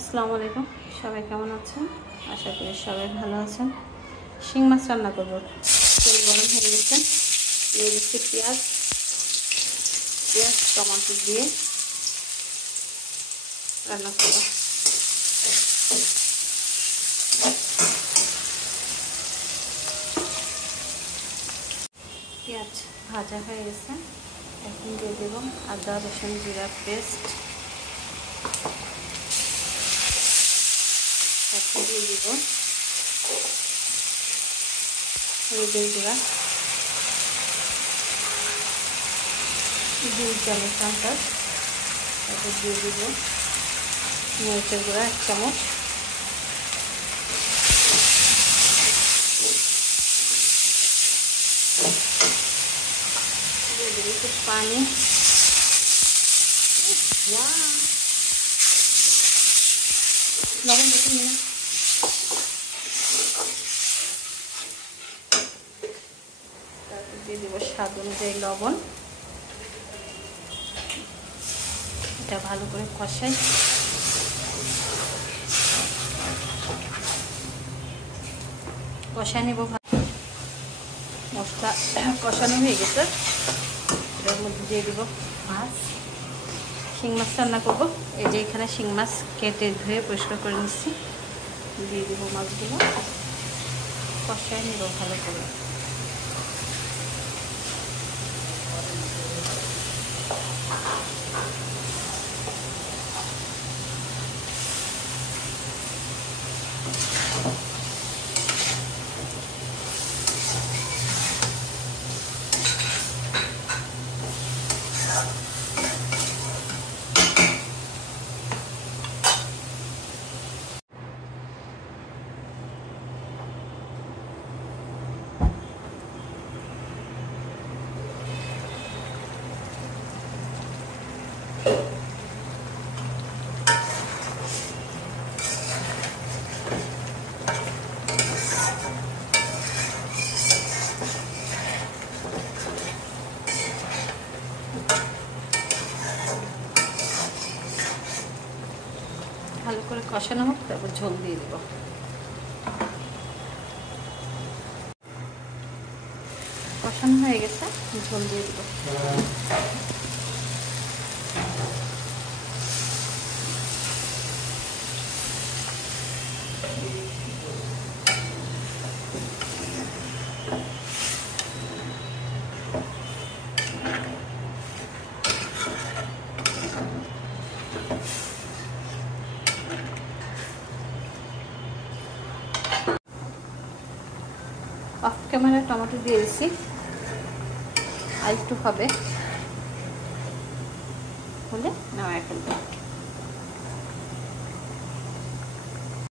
আসসালামু আলাইকুম, সবাই কেমন আছেন? আশা করি সবাই ভালো আছেন। শিং মাছ রান্না করব। তেল গরম হয়ে গেছে, দিয়ে দিচ্ছি পেঁয়াজ টমেটো দিয়ে রান্না করব। পেঁয়াজ ভাজা হয়ে গেছে, এখন দিয়ে দেব আদা রসুন জিরা পেস্ট, এখন দিয়ে দেব হলুদের গুঁড়া 2 চামচ, তারপর দিয়ে দেব মরিচের গুঁড়া 1 চামচ, দিয়ে দেব একটু পানি, লবণ দেখুন না, তারপর দিয়ে দেবো স্বাদ অনুযায়ী লবণ। এটা ভালো করে কষাই, কষায় নেব। মশলা কষানো হয়ে গেছে, এটার মধ্যে দিয়ে দেবো মাছ। শিং মাছ রান্না করবো। এই যে এখানে শিং মাছ কেটে ধুয়ে পরিষ্কার করে নিচ্ছি, দিয়ে দেবো মাছগুলো, কষায় নেব ভালো করে। ভালো করে কষানো হোক, তারপর ঝোল দিয়ে দেবো। কষানো হয়ে গেছে, ঝোল দিয়ে দেবো। অফ ক্যামেরা টমেটো দিয়ে দিচ্ছি, আর একটু হবে হলে নামায় ফেলবো।